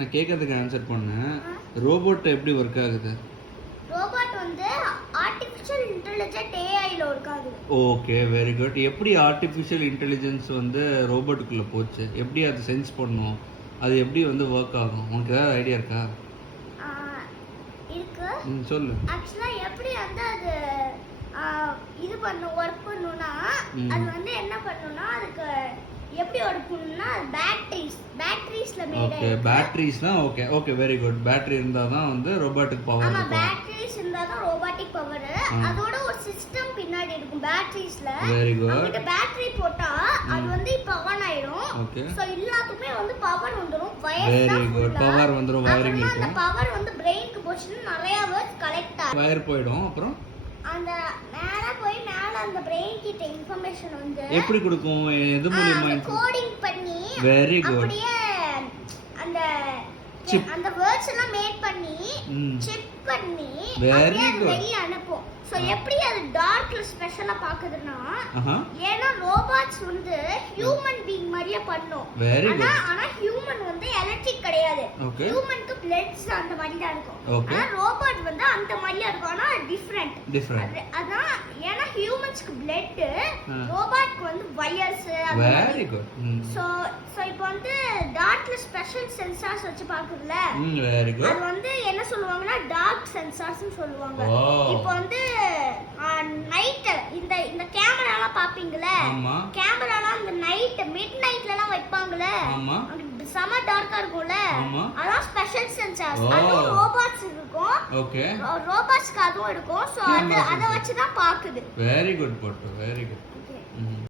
நான் கேட்கறதுக்கு ஆன்சர் பண்ணேன். ரோபோட் எப்படி ஒர்க் ஆகுது? ரோபோட் வந்து ஆர்டிஃபிஷியல் இன்டெலிஜென்ட் ஏஐல ஒர்க் ஆகுது. Okay, very good. எப்படி ஆர்டிஃபிஷியல் இன்டெலிஜென்ஸ் வந்து ரோபோட்டுக்குள்ள போச்சு? எப்படி அது சென்ஸ் பண்ணும்? அது எப்படி வந்து ஒர்க் ஆகும்? உனக்கு ஏதாவது ஐடியா இருக்கா? இருக்கு. சொல்லு. ஆக்சுவலா எப்படி வந்து அது இது பண்ணும் ஒர்க் பண்ணுனா அது வந்து என்ன பண்ணுனா அதுக்கு எப்படி ஒர்க் பண்ணுனா பேட்டரிஸ்ல மேட் ஓகே, பேட்டரிஸ்னா ஓகே வெரி குட். பேட்டரி இருந்தா தான் வந்து ரோபோட்டிக் பவர் ஆமா, இருக்கும். பேட்டரிஸ் இருந்தா தான் ரோபோட்டிக் பவர். அதோட ஒரு சிஸ்டம் பின்னாடி இருக்கும் பேட்டரிஸ்ல. Very good. அந்த பேட்டரி போட்டா அது வந்து இப்ப ஆன் ஆயிடும். ஓகே. சோ எல்லாத்துக்குமே வந்து பவர் வந்துரும். Wire very good. பவர் வந்துரும், வயரிங் இருக்கு. அந்த இருக்கு. பவர் வந்து பிரெயினுக்கு போச்சுன்னா நிறைய வேர்ட்ஸ் கலெக்ட் ஆகும். வயர் போய்டும். அப்புறம் அந்த மேல அந்த பிரெயின் கிட்ட இன்ஃபர்மேஷன் வந்து எப்படி கொடுக்கும்? எது மூலமா கோடிங் பண்ணி வெரி குட் அப்படியே அந்த வேர்ட்ஸ் எல்லாம் மேக் பண்ணி சிப் பண்ணி வெரி குட் வெளிய அனுப்பும். சோ எப்படி அது டார்க்ல ஸ்பெஷலா பாக்குதுன்னா ஏன்னா ரோபோட்ஸ் வந்து ஹியூமன் பீயிங் மாதிரியே பண்ணும். ஆனா ஹியூமன் வந்து எலக்ட்ரிக் கிடையாது. ஹியூமனுக்கு பிளட்ஸ் அந்த மாதிரி தான் இருக்கும். ஆனா ரோபோட் வந்து அந்த மாதிரியா இருக்கும். ஆனா டிஃபரண்ட். அதான் ஏன்னா ஹியூமன்ஸ்க்கு பிளட், ரோபோட்க்கு வந்து வயர்ஸ். Very good. சோ இப்போ வந்து டார்க்ல ஸ்பெஷல் சென்சார்ஸ் வச்சு பாக்குதுல. Very good. அது வந்து என்ன சொல்லுவாங்கன்னா டார்க் சென்சார்ஸ்னு சொல்லுவாங்க. இப்போ வந்து நைட் இந்த கேமராலாம் பாப்பீங்களே, கேமராலாம் இந்த நைட் மிட் நைட்லலாம் வைப்பாங்களே, சம டார்க்கா இருக்கும்ல, அதான் ஸ்பெஷல் சென்சார்ஸ். அது ரோபோட்ஸ் இருக்கும். ஓகே, ரோபோட்ஸ்க்கு அதுவும் இருக்கும். சோ அத வச்சு தான் பாக்குது. வெரி குட் போட்டு, வெரி குட்.